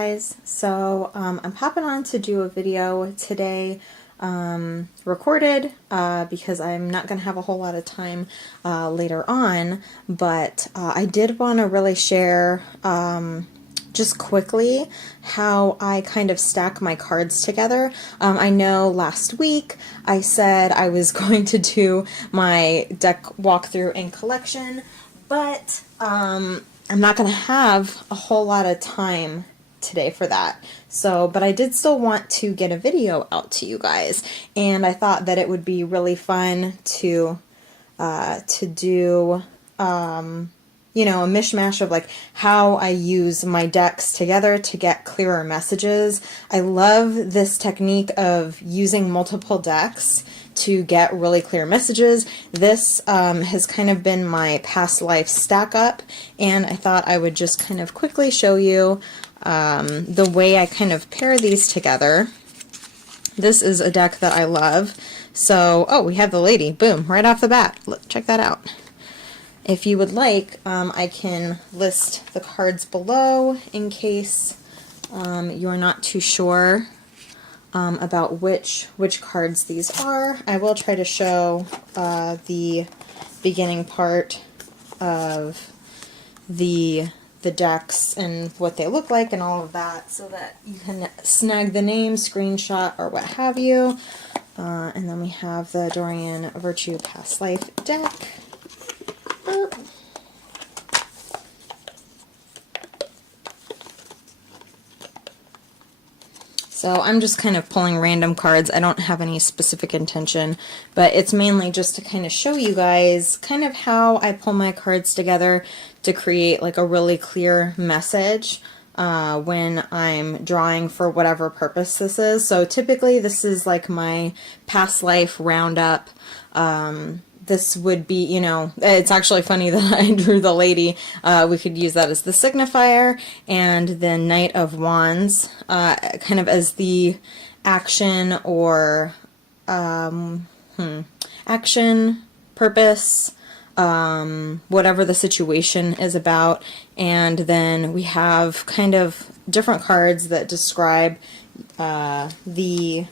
guys, so I'm popping on to do a video today, recorded because I'm not going to have a whole lot of time later on, but I did want to really share just quickly how I kind of stack my cards together. I know last week I said I was going to do my deck walkthrough and collection, but I'm not going to have a whole lot of time today for that. So, but I did still want to get a video out to you guys, and I thought that it would be really fun to do, you know, a mishmash of like how I use my decks together to get clearer messages. I love this technique of using multiple decks to get really clear messages. This has kind of been my past life stack up, and I thought I would just kind of quickly show you the way I kind of pair these together. This is a deck that I love. So, oh, we have the lady, boom, right off the bat. Look, check that out. If you would like, I can list the cards below in case you're not too sure about which cards these are. I will try to show the beginning part of the decks and what they look like and all of that, so that you can snag the name, screenshot, or what have you. And then we have the Dorian Virtue Past Life deck. So I'm just kind of pulling random cards. I don't have any specific intention, but it's mainly just to kind of show you guys kind of how I pull my cards together to create like a really clear message when I'm drawing for whatever purpose this is. So typically this is like my past life roundup. This would be, you know, it's actually funny that I drew the lady. We could use that as the signifier, and the Knight of Wands kind of as the action or action, purpose, whatever the situation is about. And then we have kind of different cards that describe the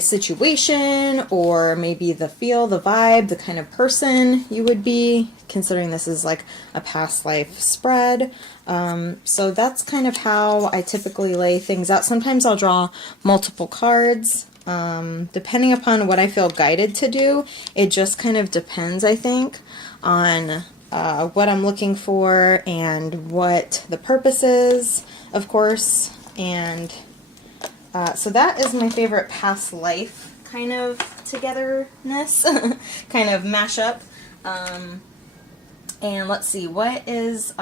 situation, or maybe the feel, the vibe, the kind of person you would be, considering this is like a past life spread. So that's kind of how I typically lay things out. Sometimes I'll draw multiple cards, depending upon what I feel guided to do. It just kind of depends, I think, on what I'm looking for and what the purpose is, of course. And so that is my favorite past life kind of togetherness, kind of mashup. And let's see, what is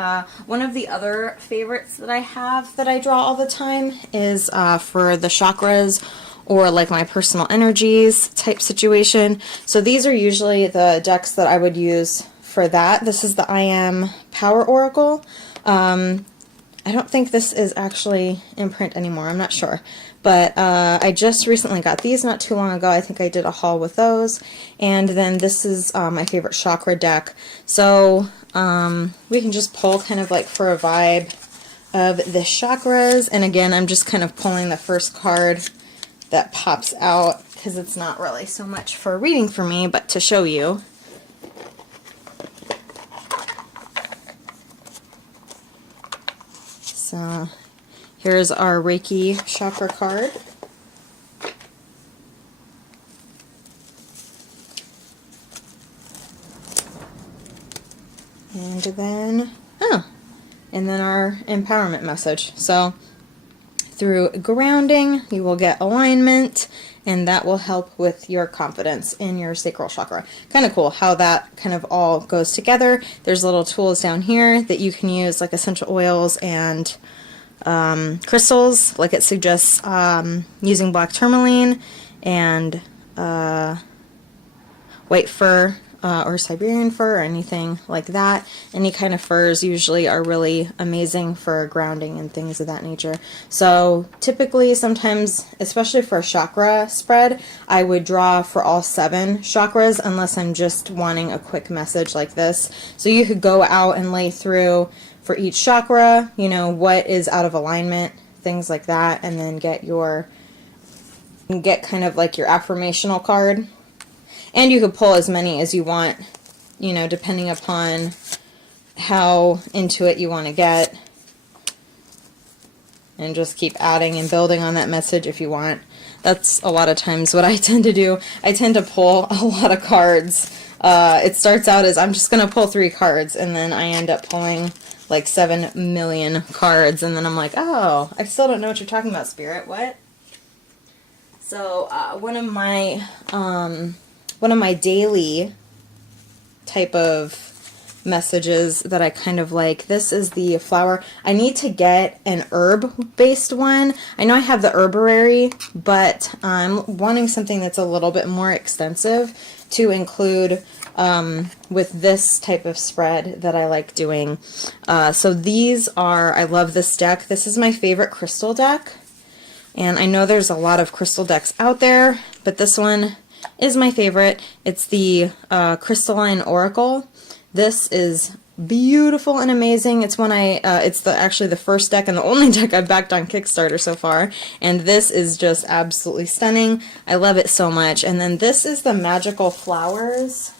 one of the other favorites that I have that I draw all the time is for the chakras, or like my personal energies type situation. So these are usually the decks that I would use for that. This is the I Am Power Oracle. I don't think this is actually in print anymore, I'm not sure. But I just recently got these not too long ago. I think I did a haul with those. And then this is my favorite chakra deck. So we can just pull kind of like for a vibe of the chakras. And again, I'm just kind of pulling the first card that pops out, because it's not really so much for reading for me, but to show you. So here's our Reiki chakra card. And then our empowerment message. So through grounding, you will get alignment, and that will help with your confidence in your sacral chakra. Kind of cool how that kind of all goes together. There's little tools down here that you can use, like essential oils and crystals. Like it suggests using black tourmaline and white fir or Siberian fir or anything like that. Any kind of furs usually are really amazing for grounding and things of that nature. So typically, sometimes, especially for a chakra spread, I would draw for all 7 chakras, unless I'm just wanting a quick message like this. So you could go out and lay through for each chakra, you know, what is out of alignment, things like that, and then get kind of like your affirmational card. And you could pull as many as you want, you know, depending upon how into it you want to get. And just keep adding and building on that message if you want. That's a lot of times what I tend to do. I tend to pull a lot of cards. It starts out as I'm just going to pull 3 cards, and then I end up pulling like 7 million cards, and then I'm like, oh, I still don't know what you're talking about, Spirit. What? So one of my daily type of messages that I kind of like, this is the flower. I need to get an herb-based one. I know I have the herbarary, but I'm wanting something that's a little bit more extensive to include with this type of spread that I like doing. So these are, I love this deck. This is my favorite crystal deck. And I know there's a lot of crystal decks out there, but this one is my favorite. It's the Crystalline Oracle. This is beautiful and amazing. It's when it's actually the first deck and the only deck I've backed on Kickstarter so far. And this is just absolutely stunning. I love it so much. And then this is the Magic of Flowers,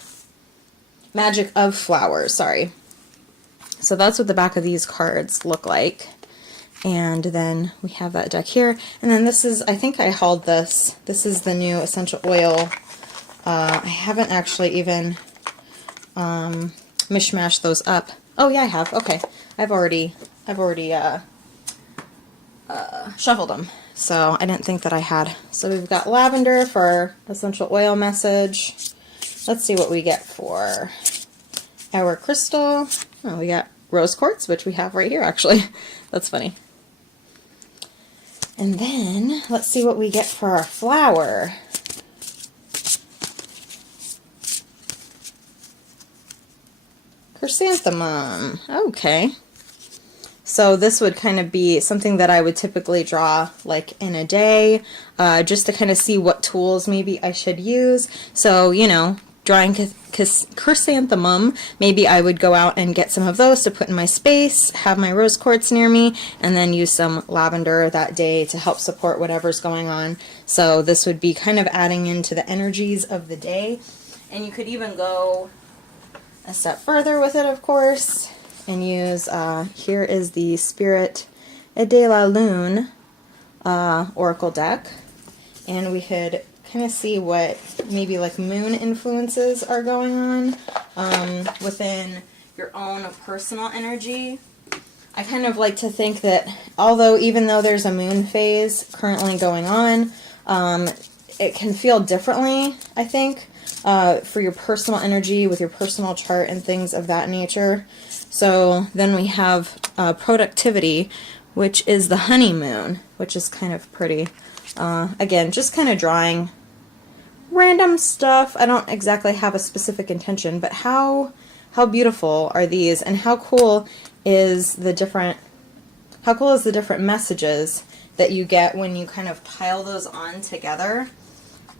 sorry. So that's what the back of these cards look like. And then we have that deck here. And then this is, I think I hauled this. This is the new essential oil. I haven't actually even mishmashed those up. Oh yeah, I have. Okay, I've already shuffled them, so I didn't think that I had. So we've got lavender for our essential oil message. Let's see what we get for our crystal. Oh, we got rose quartz, which we have right here actually. That's funny. And then let's see what we get for our flower. Chrysanthemum. Okay. So this would kind of be something that I would typically draw like in a day, just to kind of see what tools maybe I should use. So, you know, drawing chrysanthemum, maybe I would go out and get some of those to put in my space, have my rose quartz near me, and then use some lavender that day to help support whatever's going on. So this would be kind of adding into the energies of the day. And you could even go a step further with it, of course, and use, here is the Spirit de la Lune Oracle deck, and we could kind of see what maybe like moon influences are going on within your own personal energy. I kind of like to think that even though there's a moon phase currently going on, it can feel differently, I think, for your personal energy with your personal chart and things of that nature. So then we have productivity, which is the honeymoon, which is kind of pretty. Again, just kind of drawing random stuff. I don't exactly have a specific intention, but how beautiful are these, and how cool is the different messages that you get when you kind of pile those on together.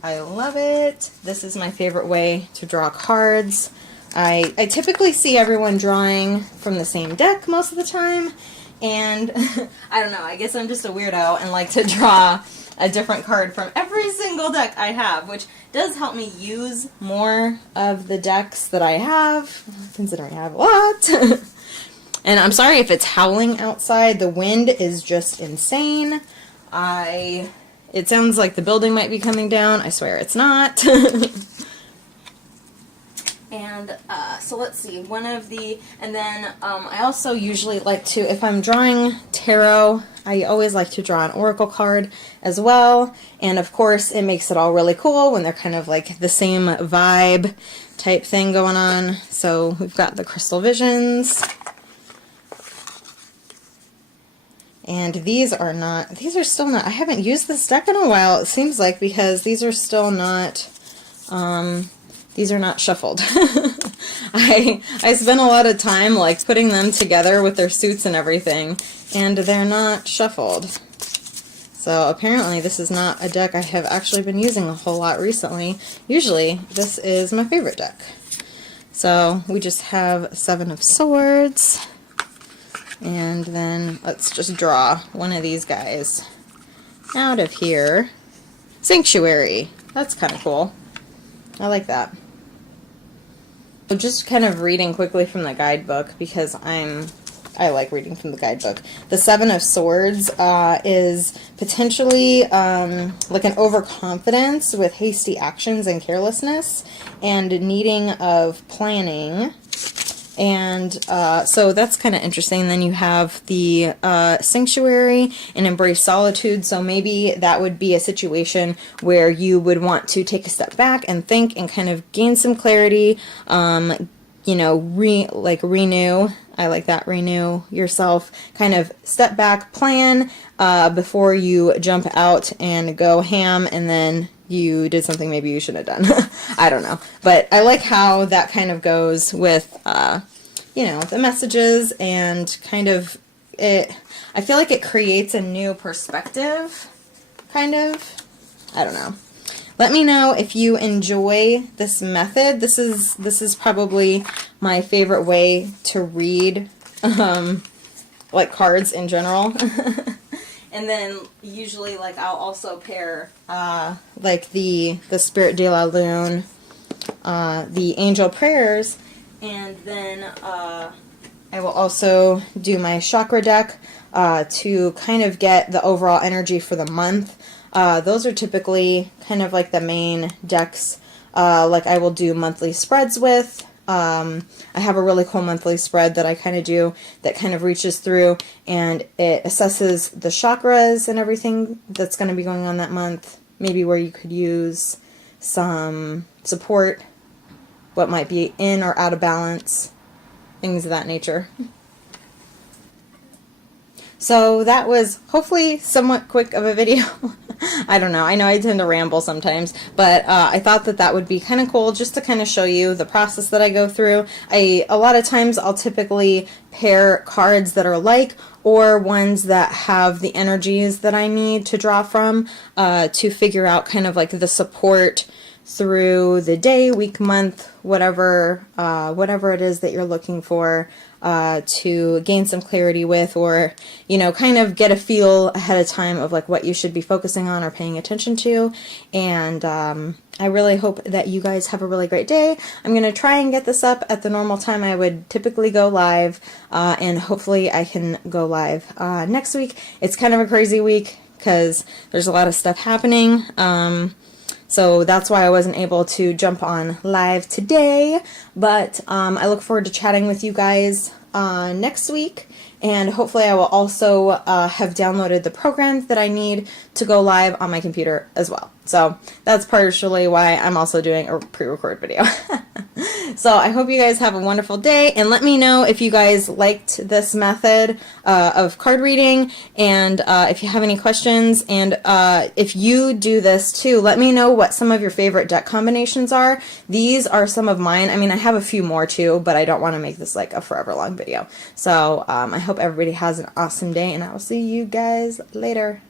I love it. This is my favorite way to draw cards. I typically see everyone drawing from the same deck most of the time, and I don't know, I guess I'm just a weirdo and like to draw a different card from every single deck I have, which does help me use more of the decks that I have, considering I have a lot. And I'm sorry if it's howling outside. The wind is just insane. It sounds like the building might be coming down. I swear it's not. And so let's see, and then I also usually like to, if I'm drawing tarot, I always like to draw an oracle card as well. And of course, it makes it all really cool when they're kind of like the same vibe type thing going on. So we've got the Crystal Visions. And these are still not, I haven't used this deck in a while, it seems like, because these are still not, these are not shuffled. I spent a lot of time like putting them together with their suits and everything, and they're not shuffled. So apparently this is not a deck I have actually been using a whole lot recently. Usually this is my favorite deck. So we just have 7 of Swords, And then let's just draw one of these guys out of here. Sanctuary. That's kind of cool. I like that. So just kind of reading quickly from the guidebook, because I like reading from the guidebook. The Seven of Swords is potentially like an overconfidence with hasty actions and carelessness and needing of planning. And so that's kind of interesting. Then you have the Sanctuary and Embrace Solitude. So maybe that would be a situation where you would want to take a step back and think and kind of gain some clarity. You know, renew. I like that. Renew yourself. Kind of step back, plan before you jump out and go ham, and then you did something maybe you shouldn't have done. I don't know. But I like how that kind of goes with, you know, the messages and kind of it. I feel like it creates a new perspective, kind of. I don't know. Let me know if you enjoy this method. This is probably my favorite way to read, like cards in general. And then usually, like, I'll also pair like the Spirit de la Lune, the Angel Prayers, and then I will also do my chakra deck to kind of get the overall energy for the month. Those are typically kind of like the main decks like I will do monthly spreads with. I have a really cool monthly spread that I kind of do that kind of reaches through and it assesses the chakras and everything that's going to be going on that month. Maybe where you could use some support, what might be in or out of balance, things of that nature. So that was hopefully somewhat quick of a video. I don't know. I know I tend to ramble sometimes, but I thought that that would be kind of cool just to kind of show you the process that I go through. A lot of times I'll typically pair cards that are alike or ones that have the energies that I need to draw from to figure out kind of like the support through the day, week, month, whatever it is that you're looking for to gain some clarity with, or, you know, kind of get a feel ahead of time of like what you should be focusing on or paying attention to. And I really hope that you guys have a really great day. I'm going to try and get this up at the normal time I would typically go live, and hopefully I can go live next week. It's kind of a crazy week because there's a lot of stuff happening. So that's why I wasn't able to jump on live today, but I look forward to chatting with you guys next week, and hopefully I will also have downloaded the programs that I need to go live on my computer as well. So that's partially why I'm also doing a pre-record video. So I hope you guys have a wonderful day, and let me know if you guys liked this method of card reading, and if you have any questions, and if you do this too, let me know what some of your favorite deck combinations are. These are some of mine. I mean, I have a few more too, but I don't want to make this like a forever long video. So I hope everybody has an awesome day, and I will see you guys later.